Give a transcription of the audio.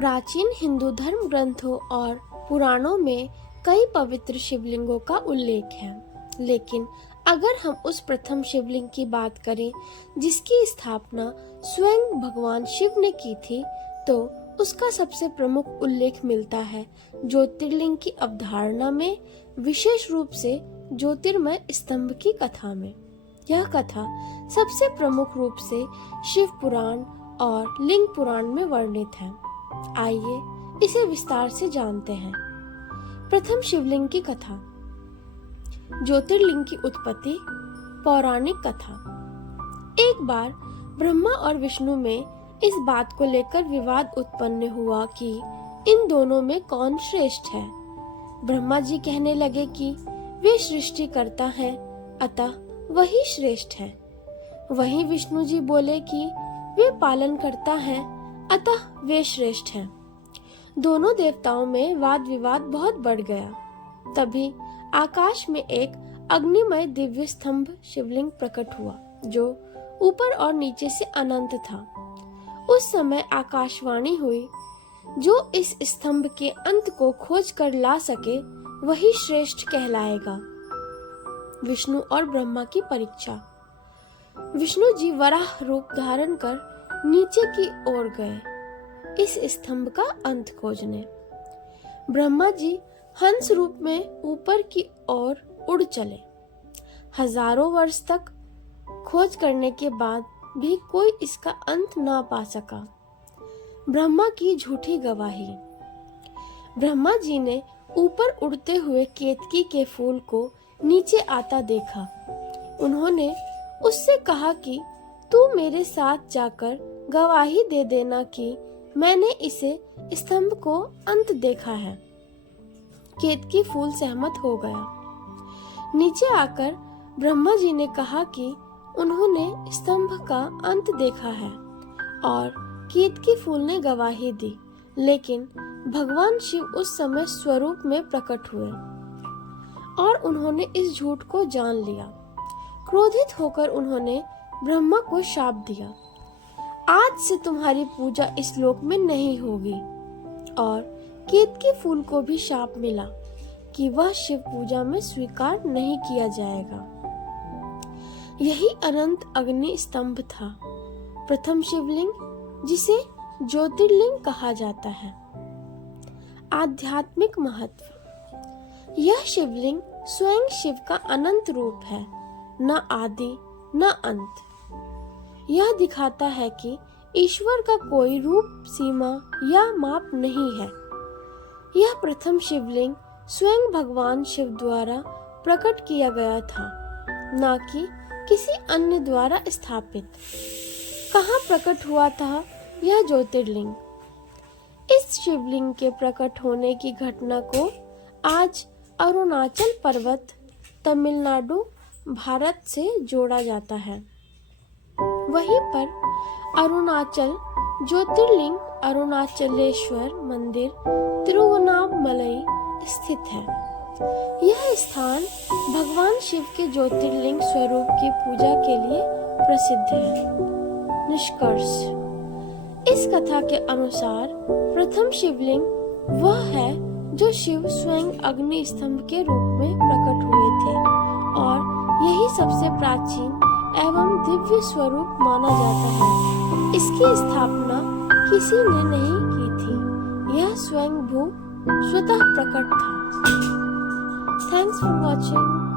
प्राचीन हिंदू धर्म ग्रंथों और पुराणों में कई पवित्र शिवलिंगों का उल्लेख है, लेकिन अगर हम उस प्रथम शिवलिंग की बात करें जिसकी स्थापना स्वयं भगवान शिव ने की थी, तो उसका सबसे प्रमुख उल्लेख मिलता है ज्योतिर्लिंग की अवधारणा में, विशेष रूप से ज्योतिर्मय स्तंभ की कथा में। यह कथा सबसे प्रमुख रूप से शिव पुराण और लिंग पुराण में वर्णित है। आइए इसे विस्तार से जानते हैं। प्रथम शिवलिंग की कथा। ज्योतिर्लिंग की उत्पत्ति। पौराणिक कथा। एक बार ब्रह्मा और विष्णु में इस बात को लेकर विवाद उत्पन्न हुआ कि इन दोनों में कौन श्रेष्ठ है। ब्रह्मा जी कहने लगे कि वे सृष्टि करता है, अतः वही श्रेष्ठ है। वहीं विष्णु जी बोले कि वे पालन करता है, अतः वे श्रेष्ठ हैं। दोनों देवताओं में वाद विवाद बहुत बढ़ गया। तभी आकाश में एक अग्निमय दिव्य स्तंभ शिवलिंग प्रकट हुआ, जो ऊपर और नीचे से अनंत था। उस समय आकाशवाणी हुई, जो इस स्तंभ के अंत को खोज कर ला सके वही श्रेष्ठ कहलाएगा। विष्णु और ब्रह्मा की परीक्षा। विष्णु जी वराह रूप धारण कर नीचे की ओर गए इस स्तंभ का अंत खोजने। ब्रह्मा जी हंस रूप में ऊपर की ओर उड़ चले। हजारों वर्ष तक खोज करने के बाद भी कोई इसका अंत ना पा सका। ब्रह्मा की झूठी गवाही। ब्रह्मा जी ने ऊपर उड़ते हुए केतकी के फूल को नीचे आता देखा। उन्होंने उससे कहा कि तू मेरे साथ जाकर गवाही दे देना कि मैंने इसे स्तंभ को अंत देखा है। केतकी फूल सहमत हो गया। नीचे आकर ब्रह्मा जी ने कहा कि उन्होंने स्तंभ का अंत देखा है, और केतकी फूल ने गवाही दी, लेकिन भगवान शिव उस समय स्वरूप में प्रकट हुए और उन्होंने इस झूठ को जान लिया। क्रोधित होकर उन्होंने ब्रह्मा को शाप दिया, आज से तुम्हारी पूजा इस लोक में नहीं होगी। और केतकी फूल को भी शाप मिला कि वह शिव पूजा में स्वीकार नहीं किया जाएगा। यही अनंत अग्नि स्तंभ था, प्रथम शिवलिंग, जिसे ज्योतिर्लिंग कहा जाता है। आध्यात्मिक महत्व। यह शिवलिंग स्वयं शिव का अनंत रूप है, न आदि न अंत। यह दिखाता है कि ईश्वर का कोई रूप, सीमा या माप नहीं है। यह प्रथम शिवलिंग स्वयं भगवान शिव द्वारा प्रकट किया गया था, न कि किसी अन्य द्वारा स्थापित। कहाँ प्रकट हुआ था यह ज्योतिर्लिंग? इस शिवलिंग के प्रकट होने की घटना को आज अरुणाचल पर्वत, तमिलनाडु, भारत से जोड़ा जाता है। वहीं पर अरुणाचल ज्योतिर्लिंग अरुणाचलेश्वर मंदिर तिरुवन्नामलई स्थित है। यह स्थान भगवान शिव के ज्योतिर्लिंग स्वरूप की पूजा के लिए प्रसिद्ध है। निष्कर्ष। इस कथा के अनुसार प्रथम शिवलिंग वह है जो शिव स्वयं अग्नि स्तंभ के रूप में प्रकट हुए थे, और यही सबसे प्राचीन एवं दिव्य स्वरूप माना जाता है। इसकी स्थापना किसी ने नहीं की थी, यह स्वयं भू स्वतः प्रकट था। Thanks for watching.